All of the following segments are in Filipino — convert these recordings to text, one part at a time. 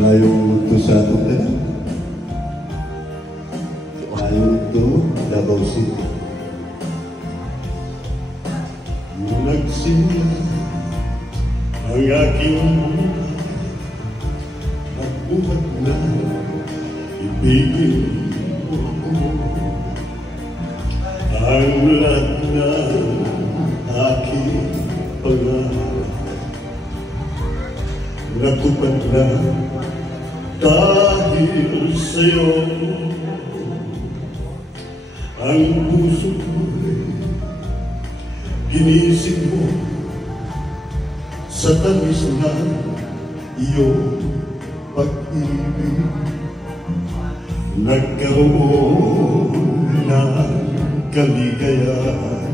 Ngayong ito sa atin na ngayong ito Davao City nagsila ang aking nagbuhat na ibigin mo ako ang lahat na aking pangarap natupad na dahil sa'yo ang puso ko'y ginising mo sa tamis na iyong pag-ibig nagkaroon ng kaligayahan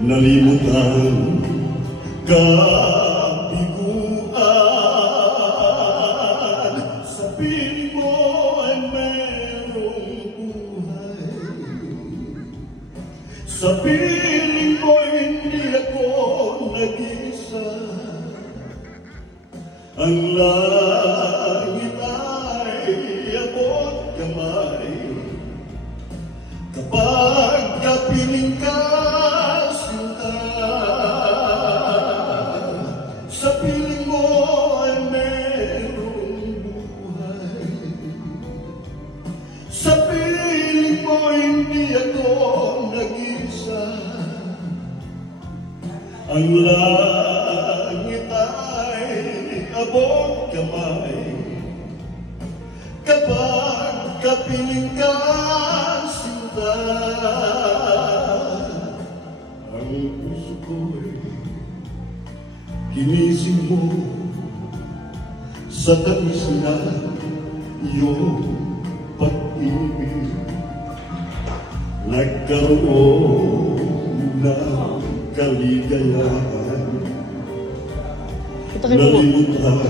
nalimutan ka sa piling mo hindi ako nag-isa ang langit ay abot kamay kapag kapiling ka sinta sa piling mo ay merong buhay sa piling mo hindi ako nag-isa ang langit ay abot kamay kapag kapiling ka sinta ang puso ko'y ginising mo sa tamis na iyong pag-ibig nagkaroon ng kaligayahan nalimutan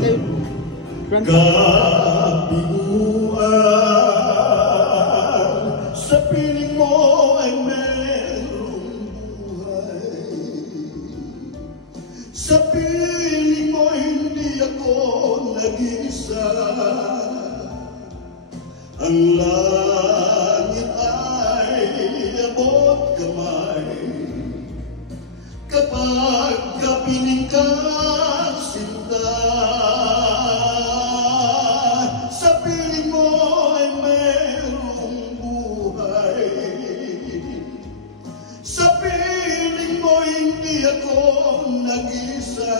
kabiguan sa piling mo ay merong buhay sa piling mo hindi ako nag-isa ang langit ay abot kamay kapag kapiling ka sinta sa piling mo ay merong buhay sa piling mo hindi ako nag-isa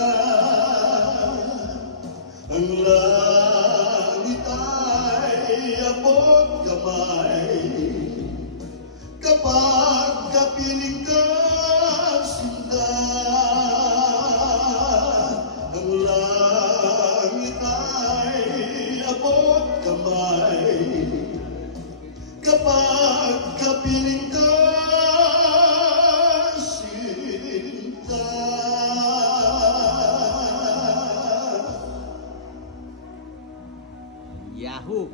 ang langit ay abot kamay kapag kapiling ka sinta ang langit ay abot kamay kapag kapiling ka sinta. Yahoo!